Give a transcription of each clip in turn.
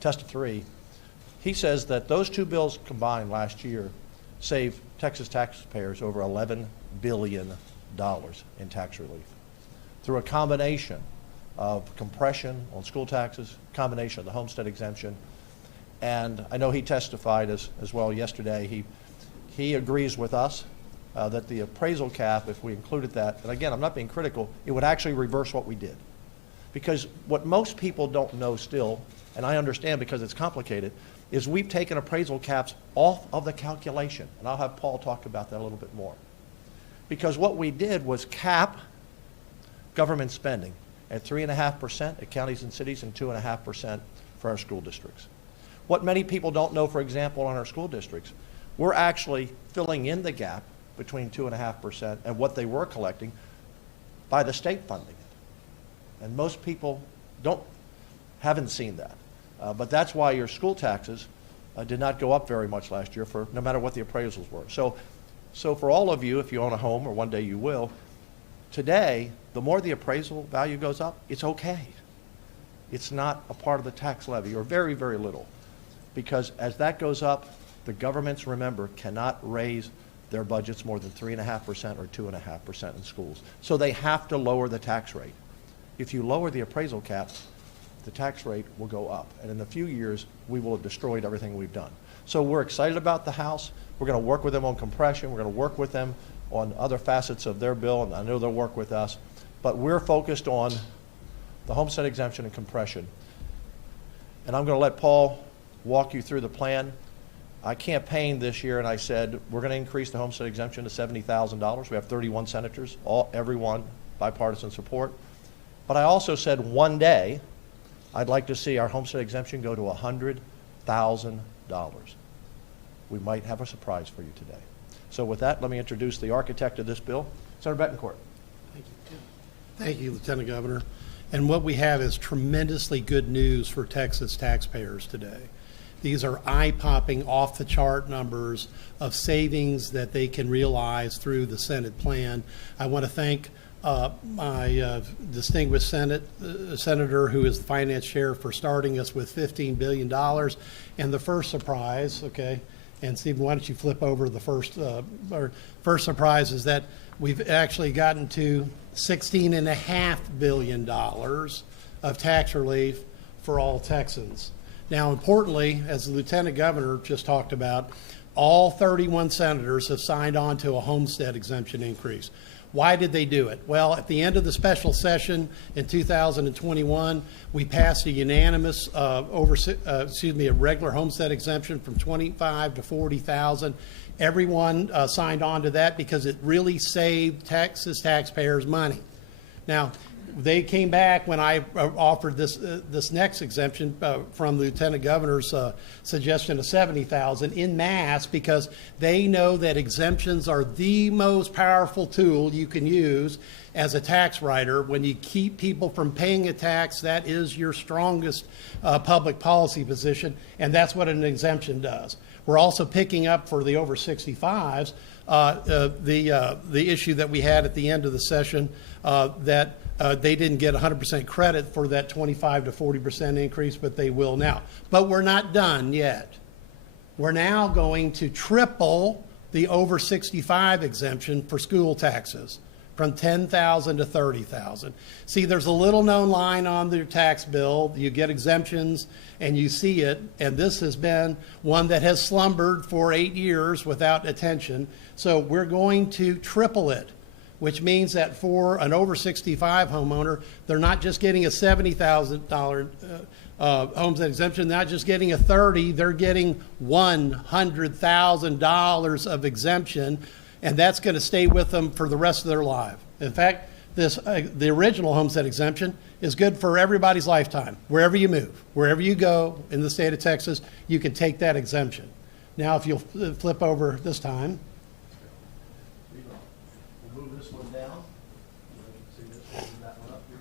test of three, he says that those two bills combined last year saved Texas taxpayers over $11 billion in tax relief through a combination of compression on school taxes, combination of the homestead exemption, and I know he testified as well yesterday. He agrees with us that the appraisal cap, if we included that, and again, I'm not being critical, it would actually reverse what we did. Because what most people don't know still, and I understand because it's complicated, is we've taken appraisal caps off of the calculation. And I'll have Paul talk about that a little bit more. Because what we did was cap government spending at 3.5% at counties and cities and 2.5% for our school districts. What many people don't know, for example, on our school districts, we're actually filling in the gap between 2.5% and what they were collecting by the state funding it. And most people haven't seen that. But that's why your school taxes did not go up very much last year, for no matter what the appraisals were. So for all of you, if you own a home, or one day you will, today, the more the appraisal value goes up, it's okay. It's not a part of the tax levy, or very, very little. Because as that goes up, the governments, remember, cannot raise their budgets more than 3.5% or 2.5% in schools. So they have to lower the tax rate. If you lower the appraisal cap, the tax rate will go up. And in a few years, we will have destroyed everything we've done. So we're excited about the House. We're going to work with them on compression. We're going to work with them on other facets of their bill, and I know they'll work with us. But we're focused on the homestead exemption and compression. And I'm going to let Paul walk you through the plan. I campaigned this year and I said, we're going to increase the homestead exemption to $70,000. We have 31 senators, everyone bipartisan support. But I also said one day, I'd like to see our homestead exemption go to $100,000. We might have a surprise for you today. So with that, let me introduce the architect of this bill, Senator Bettencourt. Thank you, Tim. Thank you, Lieutenant Governor. And what we have is tremendously good news for Texas taxpayers today. These are eye-popping, off-the-chart numbers of savings that they can realize through the Senate plan. I want to thank my distinguished senator, who is the finance chair, for starting us with $15 billion. And the first surprise, okay, and Stephen, why don't you flip over the first surprise, is that we've actually gotten to $16.5 billion of tax relief for all Texans. Now, importantly, as the Lieutenant Governor just talked about, all 31 senators have signed on to a homestead exemption increase. Why did they do it? Well, at the end of the special session in 2021, we passed a unanimous a regular homestead exemption from $25,000 to $40,000. Everyone signed on to that because it really saved Texas taxpayers money. Now, they came back when I offered this next exemption from the Lieutenant Governor's suggestion of $70,000 in mass, because they know that exemptions are the most powerful tool you can use as a tax writer. When you keep people from paying a tax, that is your strongest public policy position, and that's what an exemption does. We're also picking up for the over 65s the issue that we had at the end of the session that they didn't get 100% credit for that 25 to 40% increase, but they will now. But we're not done yet. We're now going to triple the over 65 exemption for school taxes from $10,000 to $30,000. See, there's a little known line on their tax bill. You get exemptions and you see it, and this has been one that has slumbered for 8 years without attention. So we're going to triple it, which means that for an over 65 homeowner, they're not just getting a $70,000 homestead exemption, not just getting a $30,000, they're getting $100,000 of exemption, and that's going to stay with them for the rest of their life. In fact, the original homestead exemption is good for everybody's lifetime. Wherever you move, wherever you go in the state of Texas, you can take that exemption. Now, if you'll flip over this time. We'll move this one down. See this one, that one up here.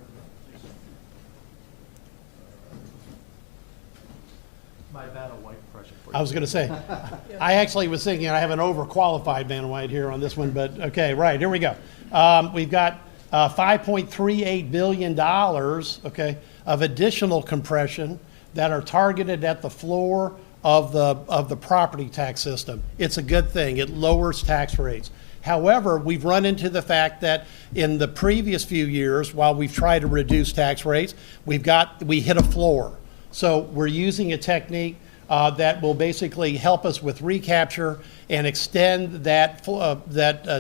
My battle white impression for you. I was going to say, I actually was thinking I have an overqualified Vanna White here on this one, but okay, right, here we go. We've got $5.38 billion, okay, of additional compression that are targeted at the floor of the property tax system. It's a good thing. It lowers tax rates. However, we've run into the fact that in the previous few years, while we've tried to reduce tax rates, we hit a floor. So we're using a technique that will basically help us with recapture and extend that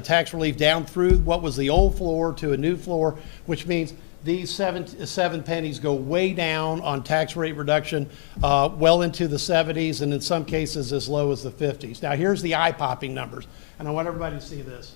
tax relief down through what was the old floor to a new floor, which means these seven pennies go way down on tax rate reduction, well into the 70s, and in some cases as low as the 50s. Now here's the eye-popping numbers, and I want everybody to see this.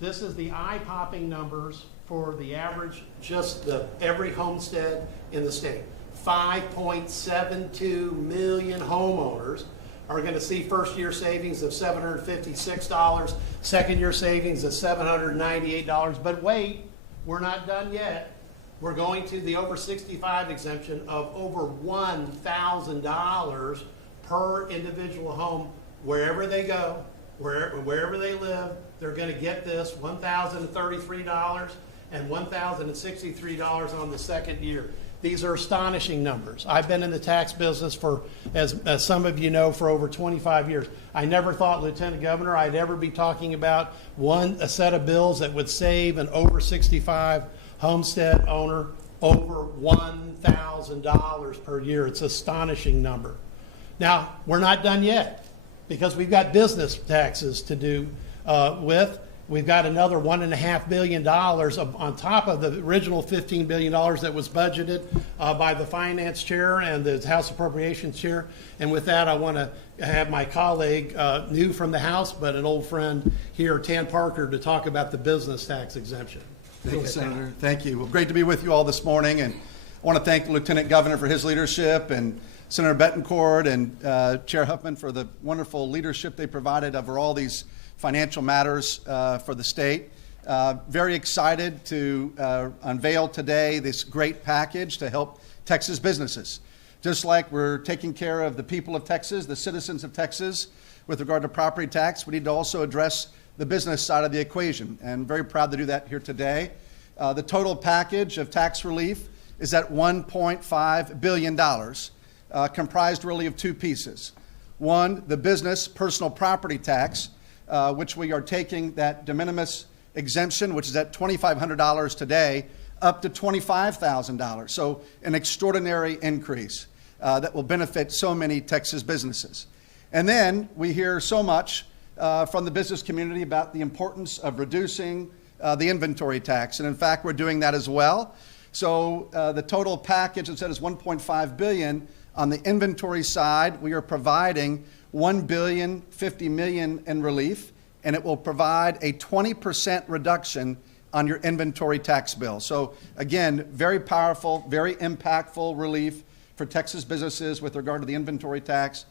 This is the eye-popping numbers for the average, just every homestead in the state. 5.72 million homeowners are going to see first-year savings of $756, second-year savings of $798. But wait, we're not done yet. We're going to the over 65 exemption of over $1,000 per individual home, wherever they go, wherever they live. They're going to get this $1,033 and $1,063 on the second year. These are astonishing numbers. I've been in the tax business for, as some of you know, for over 25 years. I never thought, Lieutenant Governor, I'd ever be talking about a set of bills that would save an over 65 homestead owner over $1,000 per year. It's an astonishing number. Now, we're not done yet because we've got business taxes to do with. We've got another $1.5 billion on top of the original $15 billion that was budgeted by the finance chair and the House Appropriations chair. And with that, I want to have my colleague, new from the House, but an old friend here, Tan Parker, to talk about the business tax exemption. Thank you, Senator. Thank you. Well, great to be with you all this morning. And I want to thank the Lieutenant Governor for his leadership and Senator Bettencourt and Chair Huffman for the wonderful leadership they provided over all these financial matters for the state. Very excited to unveil today this great package to help Texas businesses. Just like we're taking care of the people of Texas, the citizens of Texas, with regard to property tax, we need to also address the business side of the equation, and very proud to do that here today. The total package of tax relief is at $1.5 billion, comprised really of two pieces. One, the business personal property tax, which we are taking that de minimis exemption, which is at $2,500 today, up to $25,000. So an extraordinary increase that will benefit so many Texas businesses. And then we hear so much from the business community about the importance of reducing the inventory tax. And in fact, we're doing that as well. So the total package, instead, is $1.5 billion. On the inventory side, we are providing $1.05 billion in relief, and it will provide a 20% reduction on your inventory tax bill. So again, very powerful, very impactful relief for Texas businesses with regard to the inventory tax.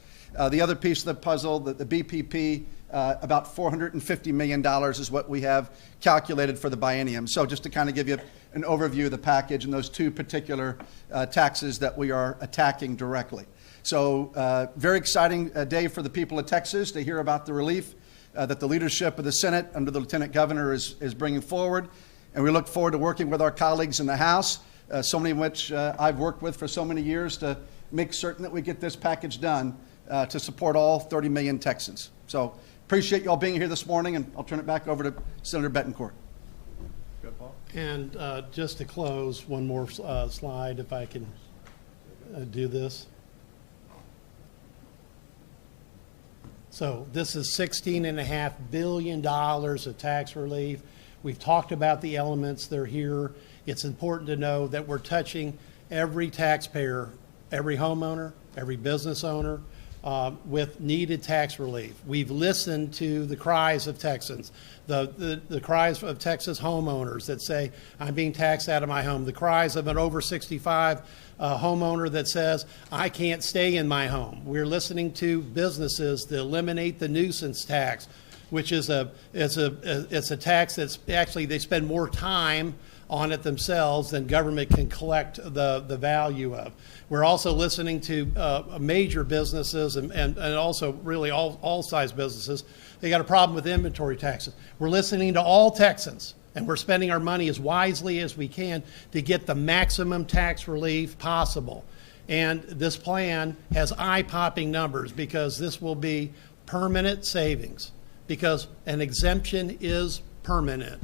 The other piece of the puzzle, the BPP, about $450 million is what we have calculated for the biennium. So just to kind of give you an overview of the package and those two particular taxes that we are attacking directly. So very exciting day for the people of Texas to hear about the relief that the leadership of the Senate under the Lieutenant Governor is bringing forward. And we look forward to working with our colleagues in the House, so many of which I've worked with for so many years, to make certain that we get this package done to support all 30 million Texans. So appreciate you all being here this morning, and I'll turn it back over to Senator Bettencourt. Good, Paul. And just to close, one more slide, if I can do this. So this is $16.5 billion of tax relief. We've talked about the elements that are here. It's important to know that we're touching every taxpayer, every homeowner, every business owner, with needed tax relief. We've listened to the cries of Texans, the cries of Texas homeowners that say, I'm being taxed out of my home, the cries of an over 65 homeowner that says, I can't stay in my home. We're listening to businesses to eliminate the nuisance tax, which is it's a tax that's actually, they spend more time on it themselves than government can collect the value of. We're also listening to major businesses and also really all size businesses. They got a problem with inventory taxes. We're listening to all Texans, and we're spending our money as wisely as we can to get the maximum tax relief possible. And this plan has eye-popping numbers because this will be permanent savings, because an exemption is permanent.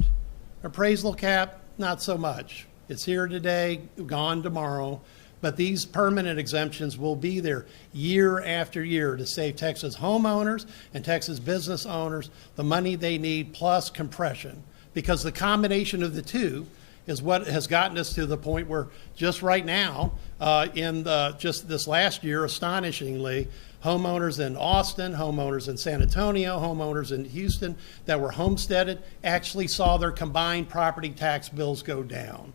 Appraisal cap, not so much. It's here today, gone tomorrow, but these permanent exemptions will be there year after year to save Texas homeowners and Texas business owners the money they need plus compression, because the combination of the two is what has gotten us to the point where just right now, just this last year, astonishingly, homeowners in Austin, homeowners in San Antonio, homeowners in Houston that were homesteaded actually saw their combined property tax bills go down.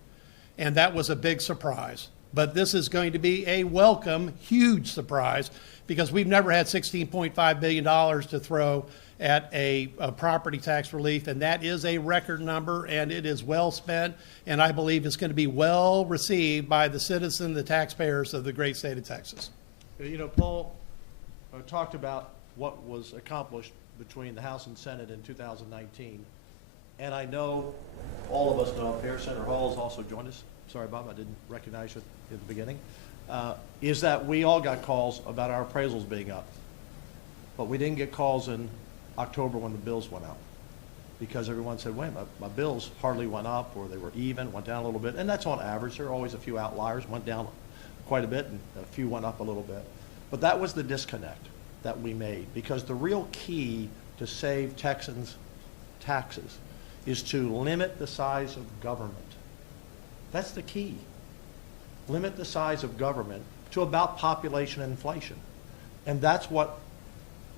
And that was a big surprise. But this is going to be a welcome, huge surprise, because we've never had $16.5 billion to throw at a property tax relief, and that is a record number, and it is well spent, and I believe it's going to be well received by the citizens, the taxpayers of the great state of Texas. You know, Paul talked about what was accomplished between the House and Senate in 2019. And I know all of us know up here, Senator Hall has also joined us. Sorry, Bob, I didn't recognize you at the beginning. Is that we all got calls about our appraisals being up. But we didn't get calls in October when the bills went out, because everyone said, wait, my bills hardly went up, or they were even, went down a little bit. And that's on average. There are always a few outliers, went down quite a bit, and a few went up a little bit. But that was the disconnect that we made, because the real key to save Texans' taxes is to limit the size of government. That's the key. Limit the size of government to about population and inflation. And that's what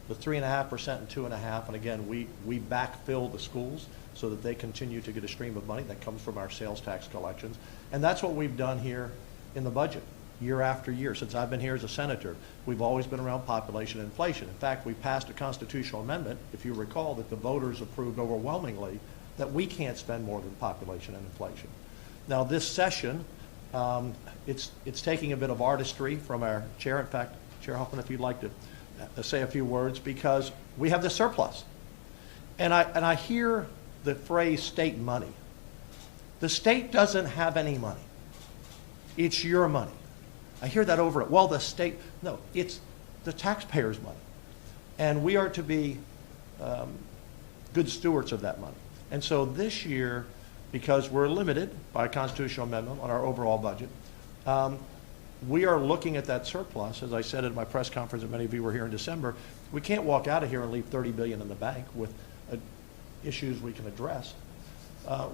the 3.5% and 2.5%, and again, we backfill the schools so that they continue to get a stream of money that comes from our sales tax collections. And that's what we've done here in the budget year after year. Since I've been here as a senator, we've always been around population and inflation. In fact, we passed a constitutional amendment, if you recall, that the voters approved overwhelmingly that we can't spend more than population and inflation. Now, this session, it's taking a bit of artistry from our chair. In fact, Chair Huffman, if you'd like to say a few words, because we have the surplus. And I hear the phrase state money. The state doesn't have any money. It's your money. I hear that over it. Well, the state, no, it's the taxpayers' money. And we are to be good stewards of that money. And so this year, because we're limited by a constitutional amendment on our overall budget, we are looking at that surplus. As I said at my press conference, and many of you were here in December, we can't walk out of here and leave $30 billion in the bank with issues we can address.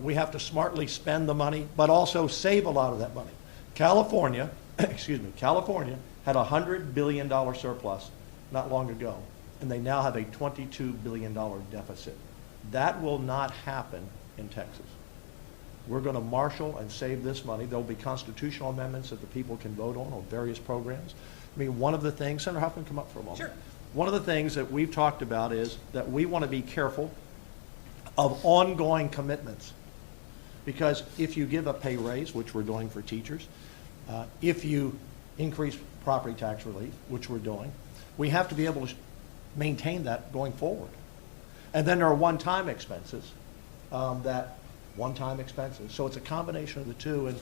We have to smartly spend the money, but also save a lot of that money. California, California had a $100 billion surplus not long ago, and they now have a $22 billion deficit. That will not happen in Texas. We're going to marshal and save this money. There'll be constitutional amendments that the people can vote on various programs. I mean, one of the things, Senator Huffman, come up for a moment. Sure. One of the things that we've talked about is that we want to be careful of ongoing commitments. Because if you give a pay raise, which we're doing for teachers, if you increase property tax relief, which we're doing, we have to be able to maintain that going forward. And then there are one-time expenses, one-time expenses. So it's a combination of the two.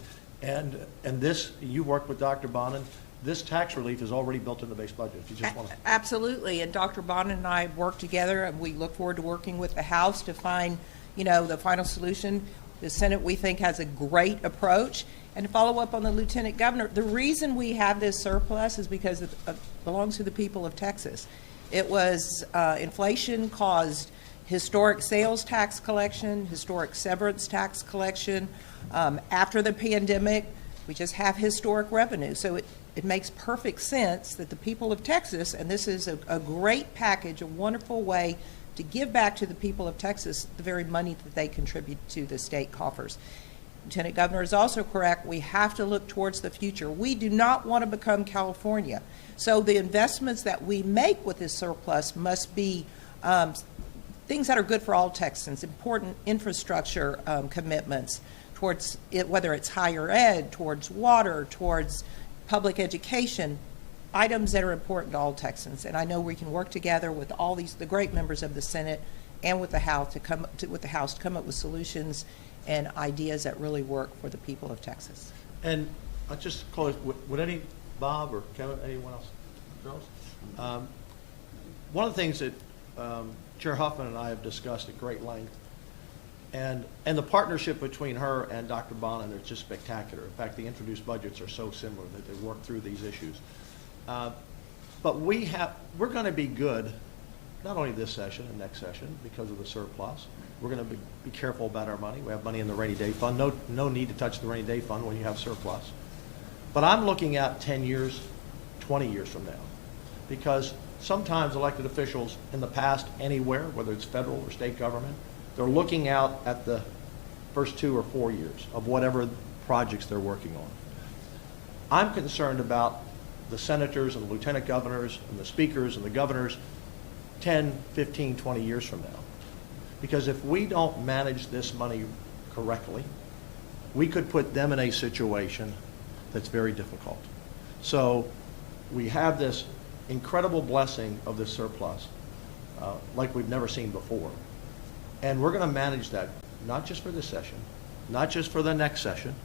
And this, you worked with Dr. Bonin, this tax relief is already built in the base budget. If you just want to. Absolutely, and Dr. Bonin and I work together, and we look forward to working with the House to find, the final solution. The Senate, we think, has a great approach. And to follow up on the Lieutenant Governor, the reason we have this surplus is because it belongs to the people of Texas. It was inflation caused historic sales tax collection, historic severance tax collection. After the pandemic, we just have historic revenue. So it makes perfect sense that the people of Texas, and this is a great package, a wonderful way to give back to the people of Texas the very money that they contribute to the state coffers. Lieutenant Governor is also correct. We have to look towards the future. We do not want to become California. So the investments that we make with this surplus must be things that are good for all Texans, important infrastructure commitments towards it, whether it's higher ed, towards water, towards public education, items that are important to all Texans. And I know we can work together with all the great members of the Senate and with the House to come up with solutions and ideas that really work for the people of Texas. And I'll just close, would any Bob or Kevin, anyone else? Charles? One of the things that Chair Huffman and I have discussed at great length, and the partnership between her and Dr. Bonin is just spectacular. In fact, the introduced budgets are so similar that they work through these issues. But we're going to be good, not only this session and next session because of the surplus. We're going to be careful about our money. We have money in the rainy day fund. No need to touch the rainy day fund when you have surplus. But I'm looking at 10 years, 20 years from now, because sometimes elected officials in the past, anywhere, whether it's federal or state government, they're looking out at the first 2 or 4 years of whatever projects they're working on. I'm concerned about the senators and the lieutenant governors and the speakers and the governors 10, 15, 20 years from now. Because if we don't manage this money correctly, we could put them in a situation that's very difficult. So we have this incredible blessing of this surplus, like we've never seen before. And we're going to manage that, not just for this session, not just for the next session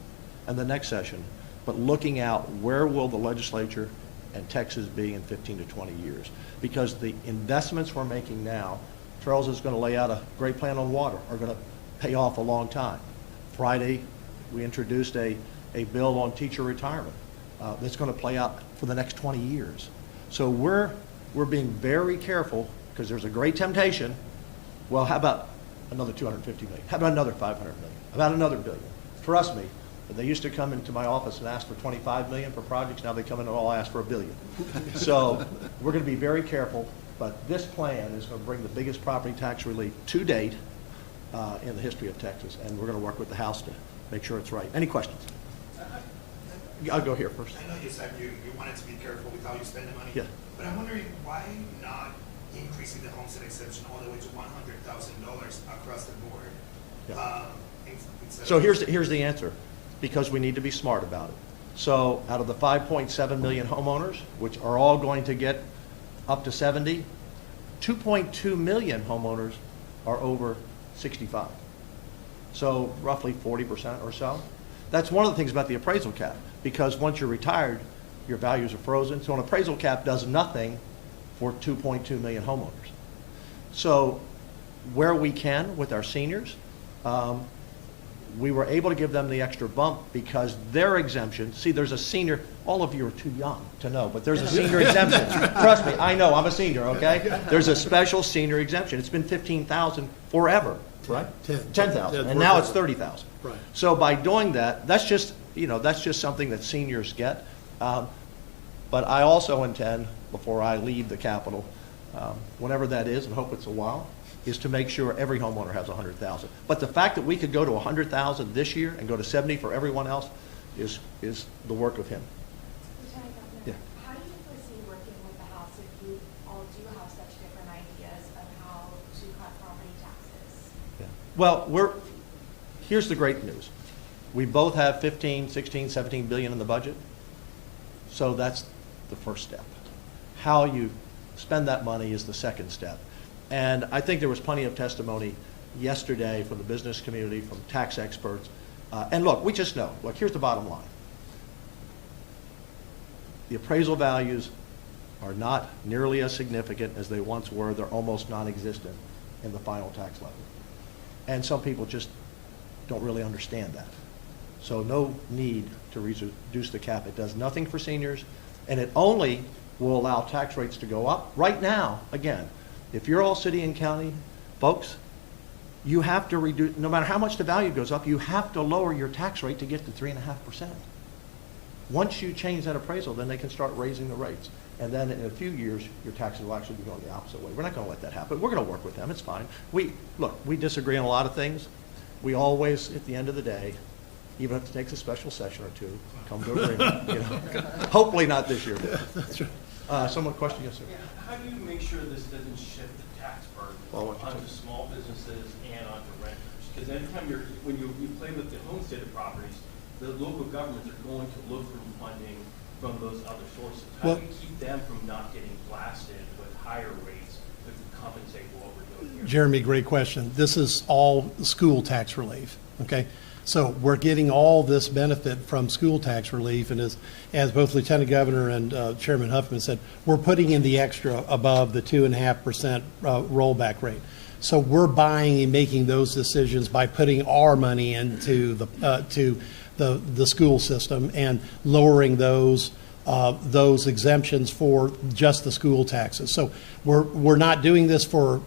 and the next session, but looking out where will the legislature and Texas be in 15 to 20 years. Because the investments we're making now, Charles is going to lay out a great plan on water, are going to pay off a long time. Friday, we introduced a bill on teacher retirement that's going to play out for the next 20 years. So we're being very careful because there's a great temptation. Well, how about another 250 million? How about another 500 million? How about another billion? Trust me, they used to come into my office and ask for 25 million for projects. Now they come in and all ask for $1 billion. So we're going to be very careful. But this plan is going to bring the biggest property tax relief to date in the history of Texas, and we're going to work with the House to make sure it's right. Any questions? I'll go here first. I know you said you wanted to be careful with how you spend the money. Yeah. But I'm wondering why not increasing the homestead exemption all the way to $100,000 across the board? Yeah. Instead So of- here's the answer, because we need to be smart about it. So out of the 5.7 million homeowners, which are all going to get up to 70, 2.2 million homeowners are over 65. So roughly 40% or so. That's one of the things about the appraisal cap, because once you're retired, your values are frozen. So an appraisal cap does nothing for 2.2 million homeowners. So where we can with our seniors, we were able to give them the extra bump because their exemption, see, there's a senior, all of you are too young to know, but there's a senior exemption. Trust me, I know, I'm a senior, okay? There's a special senior exemption. It's been $15,000 forever, right? 10,000, and now it's 30,000. Right. So by doing that, that's just something that seniors get. But I also intend, before I leave the Capitol, whenever that is, and hope it's a while, is to make sure every homeowner has 100,000. But the fact that we could go to 100,000 this year and go to 70 for everyone else is the work of him. Lieutenant Governor, Yeah. how do you foresee working with the House if you all do have such different ideas of how to cut property taxes? Yeah. Well, here's the great news. We both have 15, 16, 17 billion in the budget. So that's the first step. How you spend that money is the second step. And I think there was plenty of testimony yesterday from the business community, from tax experts. And look, we just know. Look, here's the bottom line. The appraisal values are not nearly as significant as they once were. They're almost non-existent in the final tax levy. And some people just don't really understand that. So no need to reduce the cap. It does nothing for seniors, and it only will allow tax rates to go up. Right now, again, if you're all city and county folks, you have to reduce, no matter how much the value goes up, you have to lower your tax rate to get to 3.5%. Once you change that appraisal, then they can start raising the rates. And then in a few years, your taxes will actually be going the opposite way. We're not going to let that happen. We're going to work with them. It's fine. We disagree on a lot of things. We always, at the end of the day, even if it takes a special session or two, come to agreement. You know? Hopefully not this year. Someone question? Yes, sir. Yeah, how do you make sure this doesn't shift the tax burden Well, what you onto took- small businesses and onto renters? Because anytime when you play with the homesteaded properties, the local governments are going to look for funding from those other sources. How Well- do we keep them from not getting blasted with higher rates to compensate for what we're doing here? Jeremy, great question. This is all school tax relief, okay? So we're getting all this benefit from school tax relief, and as both Lieutenant Governor and Chairman Huffman said, we're putting in the extra above the 2.5% rollback rate. So we're buying and making those decisions by putting our money into the school system and lowering those exemptions for just the school taxes. So we're not doing this for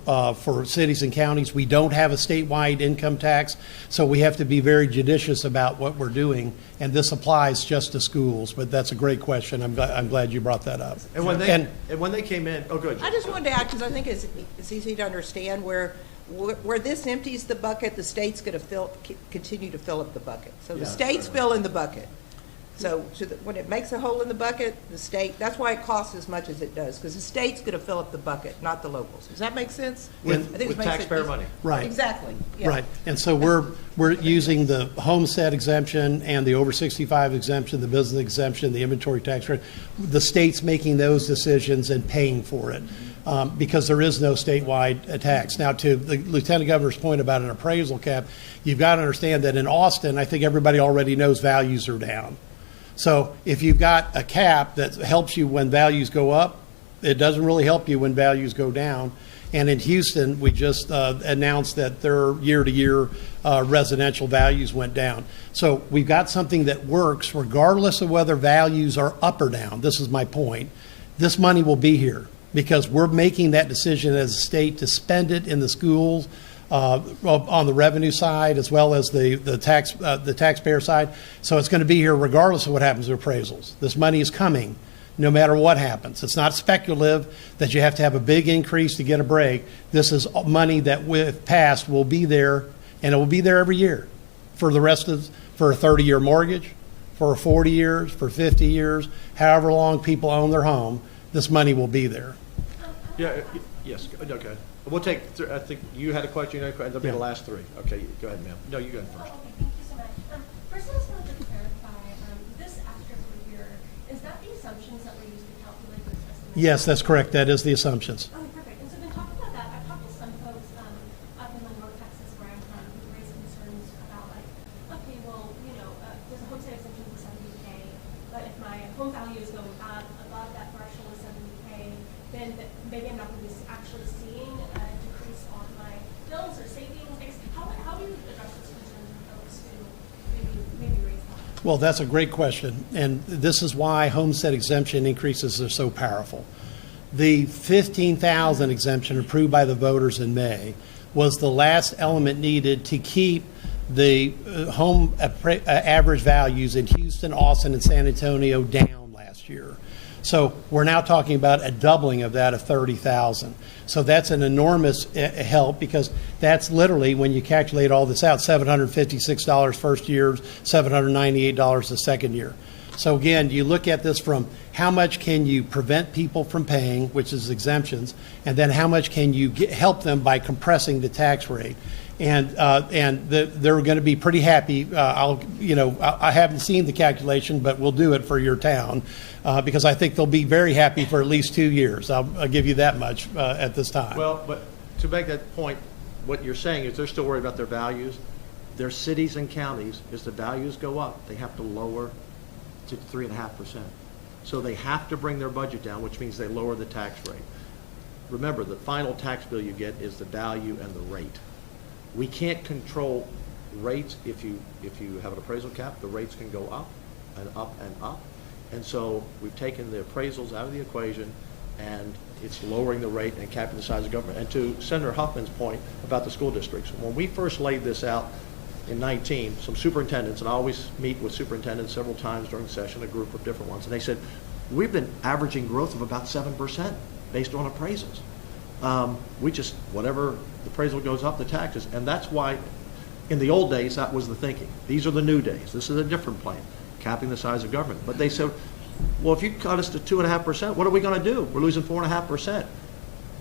cities and counties. We don't have a statewide income tax, so we have to be very judicious about what we're doing. And this applies just to schools. But that's a great question. I'm glad you brought that up. And when they came in, oh, good. I just wanted to add, because I think it's easy to understand where this empties the bucket, the state's going to continue to fill up the bucket. So the Yeah. state's filling the bucket. So when it makes a hole in the bucket, the state, that's why it costs as much as it does, because the state's going to fill up the bucket, not the locals. Does that make sense? With I think it makes it taxpayer easy. money. Right. Exactly. Yeah. Right, and so we're using the homestead exemption and the over 65 exemption, the business exemption, the inventory tax credit. The state's making those decisions and paying for it, because there is no statewide tax. Now, to the Lieutenant Governor's point about an appraisal cap, you've got to understand that in Austin, I think everybody already knows values are down. So if you've got a cap that helps you when values go up, it doesn't really help you when values go down. And in Houston, we just announced that their year-to-year residential values went down. So we've got something that works regardless of whether values are up or down. This is my point. This money will be here because we're making that decision as a state to spend it in the schools, on the revenue side as well as the taxpayer side. So it's going to be here regardless of what happens to appraisals. This money is coming no matter what happens. It's not speculative that you have to have a big increase to get a break. This is money that, if passed, will be there, and it will be there every year for the rest of, for a 30-year mortgage, for 40 years, for 50 years, however long people own their home, this money will be there. Yeah, yes, okay. We'll take, I think you had a question, and they'll be the Yeah. last three. Okay, go ahead, ma'am. No, you go ahead first. Okay, thank you so much. First, I just wanted to clarify, this asterisk over here, is that the assumptions that were used to calculate those estimates? Yes, that's correct. That is the assumptions. Okay, perfect. And so then talking about that, I've talked to some folks up in the North Texas where I'm from who raise concerns about like, okay, well, there's a homestead exemption for 70K, but if my home value is going up above that threshold of 70K, then maybe I'm not going to be actually seeing a decrease on my bills or savings. How do you address those concerns with folks who maybe raise that? Well, that's a great question, and this is why homestead exemption increases are so powerful. The 15,000 exemption approved by the voters in May was the last element needed to keep the home average values in Houston, Austin, and San Antonio down last year. So we're now talking about a doubling of that of 30,000. So that's an enormous help, because that's literally, when you calculate all this out, $756 first year, $798 the second year. So again, you look at this from how much can you prevent people from paying, which is exemptions, and then how much can you help them by compressing the tax rate. And they're going to be pretty happy. I haven't seen the calculation, but we'll do it for your town, because I think they'll be very happy for at least 2 years. I'll give you that much at this time. Well, but to make that point, what you're saying is they're still worried about their values. Their cities and counties, as the values go up, they have to lower to 3.5%. So they have to bring their budget down, which means they lower the tax rate. Remember, the final tax bill you get is the value and the rate. We can't control rates. If you have an appraisal cap, the rates can go up and up and up. And so we've taken the appraisals out of the equation, and it's lowering the rate and capping the size of government. And to Senator Huffman's point about the school districts, when we first laid this out in 19, some superintendents, and I always meet with superintendents several times during the session, a group of different ones, and they said, we've been averaging growth of about 7% based on appraisals. We just, whatever the appraisal goes up, the taxes. And that's why, in the old days, that was the thinking. These are the new days. This is a different plan, capping the size of government. But they said, well, if you cut us to 2.5%, what are we going to do? We're losing 4.5%.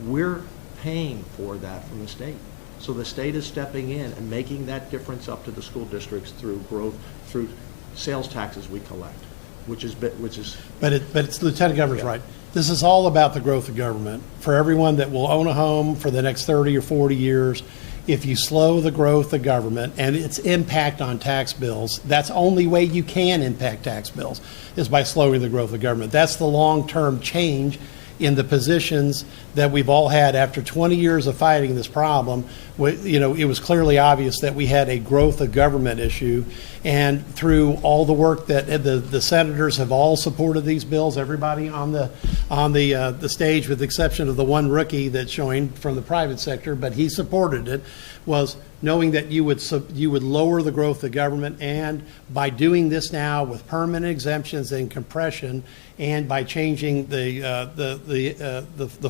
We're paying for that from the state. So the state is stepping in and making that difference up to the school districts through growth, through sales taxes we collect, which is. But it's Lieutenant Governor's right. This is all about the growth of government. For everyone that will own a home for the next 30 or 40 years, if you slow the growth of government and its impact on tax bills, that's the only way you can impact tax bills, is by slowing the growth of government. That's the long-term change in the positions that we've all had after 20 years of fighting this problem. It was clearly obvious that we had a growth of government issue, and through all the work that the senators have all supported these bills, everybody on the stage, with the exception of the one rookie that joined from the private sector, but he supported it, was knowing that you would lower the growth of government, and by doing this now with permanent exemptions and compression, and by changing the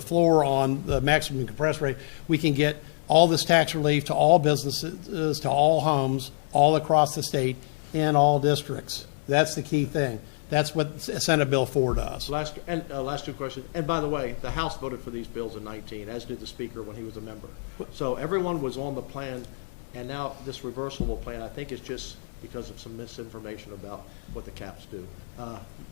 floor on the maximum compressed rate, we can get all this tax relief to all businesses, to all homes, all across the state, in all districts. That's the key thing. That's what Senate Bill 4 does. Last two questions. And by the way, the House voted for these bills in 19, as did the Speaker when he was a member. So everyone was on the plan, and now this reversible plan, I think, is just because of some misinformation about what the caps do.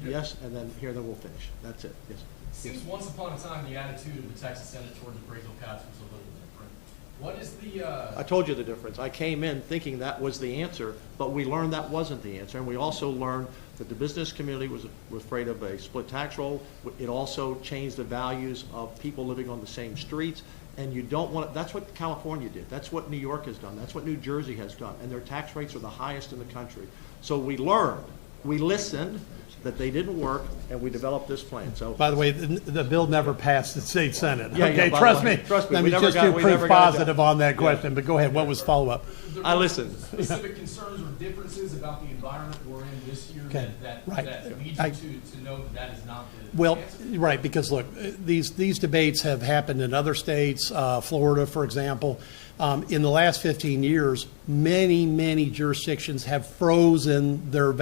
Yes, and then we'll finish. That's it. Yes. Seems once upon a time the attitude of the Texas Senate toward the appraisal caps was a little different. What is the, I told you the difference. I came in thinking that was the answer, but we learned that wasn't the answer. And we also learned that the business community was afraid of a split tax roll. It also changed the values of people living on the same streets. And you don't want that's what California did. That's what New York has done. That's what New Jersey has done. And their tax rates are the highest in the country. So we learned, we listened, that they didn't work, and we developed this plan. So, By the way, the bill never passed the state Senate. Yeah, Okay, by the trust way. me. Trust me, Let we me never just got- do we proof never got it positive done. on that question, but go ahead. What was follow-up? I listened. specific concerns or differences about the environment we're in this year Okay, that right. lead you I- to know that is not the Well, answer? right, because look, these debates have happened in other states, Florida, for example. In the last 15 years, many jurisdictions have frozen their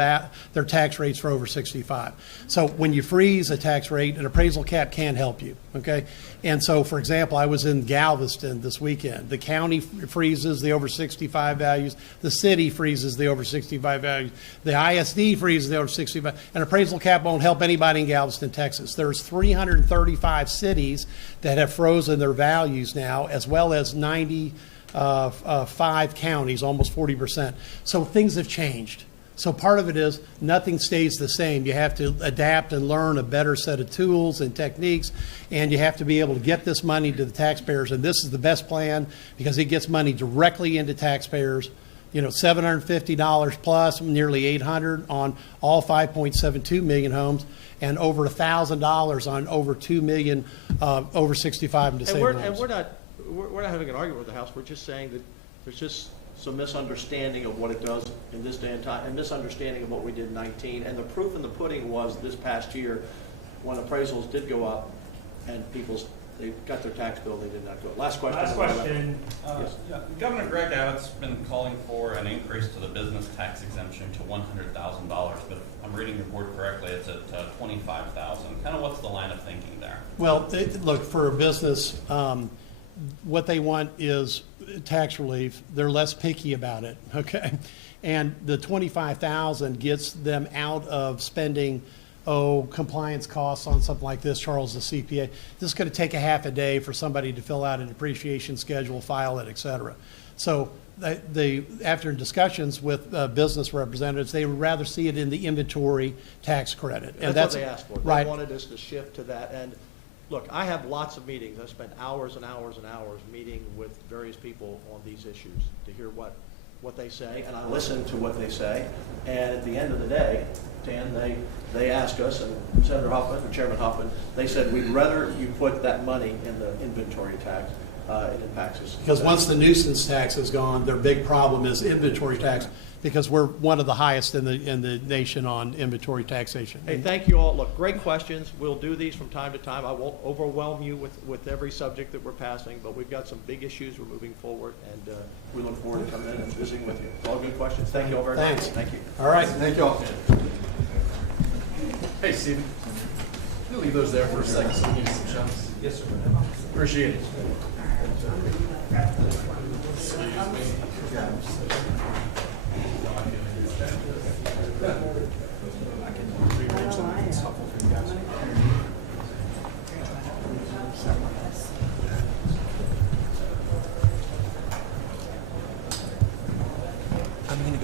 tax rates for over 65. So when you freeze a tax rate, an appraisal cap can't help you, okay? And so, for example, I was in Galveston this weekend. The county freezes the over 65 values. The city freezes the over 65 values. The ISD freezes the over 65. An appraisal cap won't help anybody in Galveston, Texas. There's 335 cities that have frozen their values now, as well as 95 counties, almost 40%. So things have changed. So part of it is nothing stays the same. You have to adapt and learn a better set of tools and techniques, and you have to be able to get this money to the taxpayers. And this is the best plan because it gets money directly into taxpayers. $750 plus, nearly $800 on all 5.72 million homes, and over $1,000 on over 2 million over 65 and disabled homes. And we're not having an argument with the House. We're just saying that there's just some misunderstanding of what it does in this day and time, and misunderstanding of what we did in 19. And the proof in the pudding was this past year when appraisals did go up and they got their tax bill, they did not go. Last question. Last question. Yes. Governor Greg Abbott's been calling for an increase to the business tax exemption to $100,000, but if I'm reading your board correctly, it's at $25,000. Kind of what's the line of thinking there? Well, look, for a business, what they want is tax relief. They're less picky about it, okay? And the $25,000 gets them out of spending, compliance costs on something like this. Charles, the CPA. This is going to take a half a day for somebody to fill out a depreciation schedule, file it, et cetera. So after discussions with business representatives, they would rather see it in the inventory tax credit. And That's what they asked for. Right. They wanted us to shift to that. And look, I have lots of meetings. I spent hours and hours and hours meeting with various people on these issues to hear what they say, and I listen to what they say. And at the end of the day, Dan, they asked us, and Senator Huffman, or Chairman Huffman, they said, we'd rather you put that money in the inventory tax. It impacts us. Because once the nuisance tax is gone, their big problem is inventory tax, because we're one of the highest in the nation on inventory taxation. Hey, thank you all. Look, great questions. We'll do these from time to time. I won't overwhelm you with every subject that we're passing, but we've got some big issues we're moving forward, and we look forward to coming in and visiting with you. All good questions. Thank you all very much. Thanks. Thank you. All right. Thank you all. Hey, Stephen. You leave those there for a second so we can get some shots. Yes, sir. Appreciate it.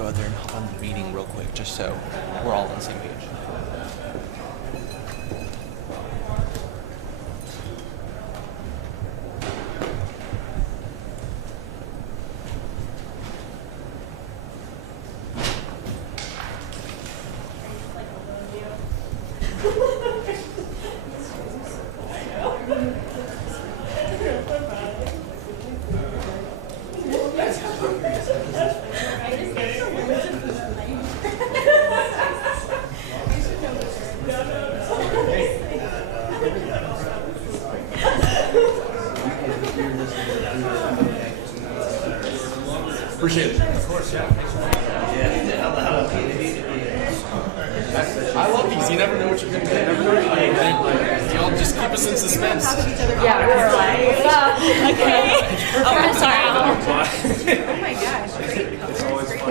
out there and hop on the meeting real quick, just so we're all on the same page. Appreciate it. Of course, yeah. I love these. You never know what you're going to get. Y'all just keep us in suspense. Yeah, we're like, what's up? Okay. Oh, I'm sorry. Oh my gosh, great colors, great.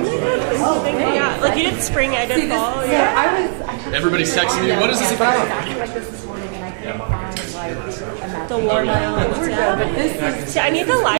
Oh, thank you. Yeah, like you did spring, I did fall. Yeah, I was. Everybody's texting me, what is this about? Exactly like this this morning, and I couldn't find like a map. The warm islands. Yeah. But this is. See, I need the light.